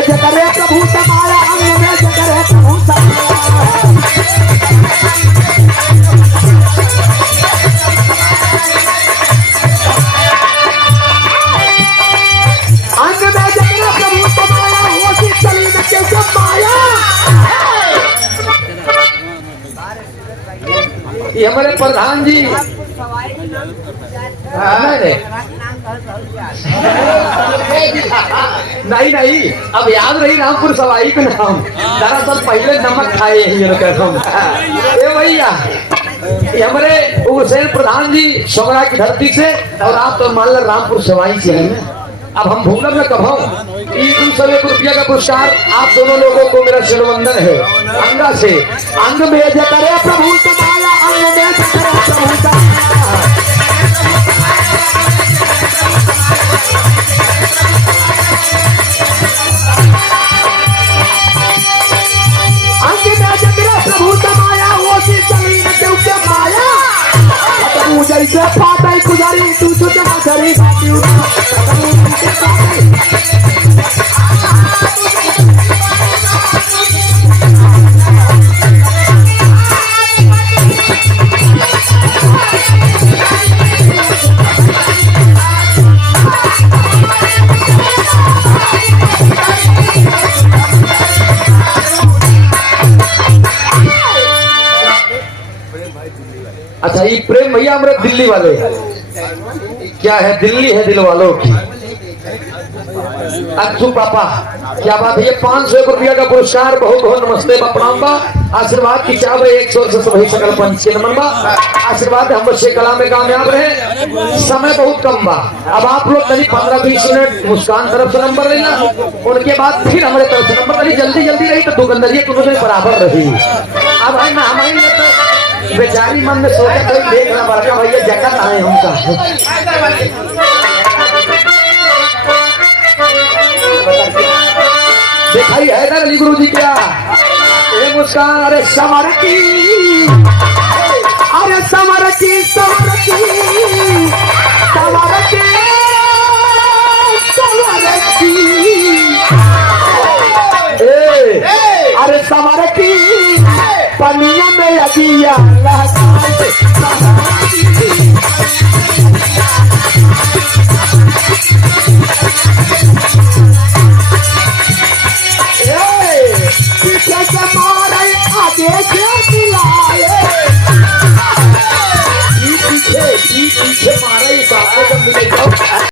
में जकरे प्रभु समाया, अंग में जकरे प्रभु समाया। अंग में जकरे प्रभु समाया, होशी चली न कैसे माया। ये हमारे प्रधान जी नहीं नहीं, अब याद रही रामपुर सवाई का नाम। दरअसल पहले नमक खाए यही ये भैया, ये हमारे हुसैन प्रधान जी सोगरा की धरती से, और आप तो मान लो रामपुर सवाई से हैं। अब हम भूलम न कब ₹1 का पुरस्कार आप दोनों लोगों को मेरा शिरवंदन है अंगा से। अंग में जकरे प्रभु समाया, अंग में जकरे प्रभु समाया। अंग में जकरे प्रभु समाया, होशी चली न कैसे माया। तू जैसे फाटे गुजारी, तू तुझे मछरी बाटी उड़ा। अच्छा, ये प्रेम भैया हमारे दिल्ली वाले क्या है, दिल्ली है दिल वालों की। अच्छू पापा क्या बात है, ये ₹500 का पुरस्कार। बहुत बहुत नमस्ते प्रणाम बा। आशीर्वाद की चाव 100 से सभी सकल पंच के नमन बा। आशीर्वाद हम बच्चे कला में कामयाब रहे। समय बहुत कम बा, अब आप लोग कहीं 15-20 मिनट मुस्कान तरफ से नंबर लेना, उनके बाद फिर हमारे तरफ से नंबर। कहीं जल्दी जल्दी रही तो दुकानदारी दोनों बराबर रही। अब है ना हमारी तो बेचारी मन में सोचा कोई देखना बड़का भैया जगत आए हमका। दिखाई हैदर अली गुरु जी क्या ये मुस्कान। अरे समर की, अरे समर की, समर की, समर की, समर की, अरे समर की पनिया में अगिया लगा।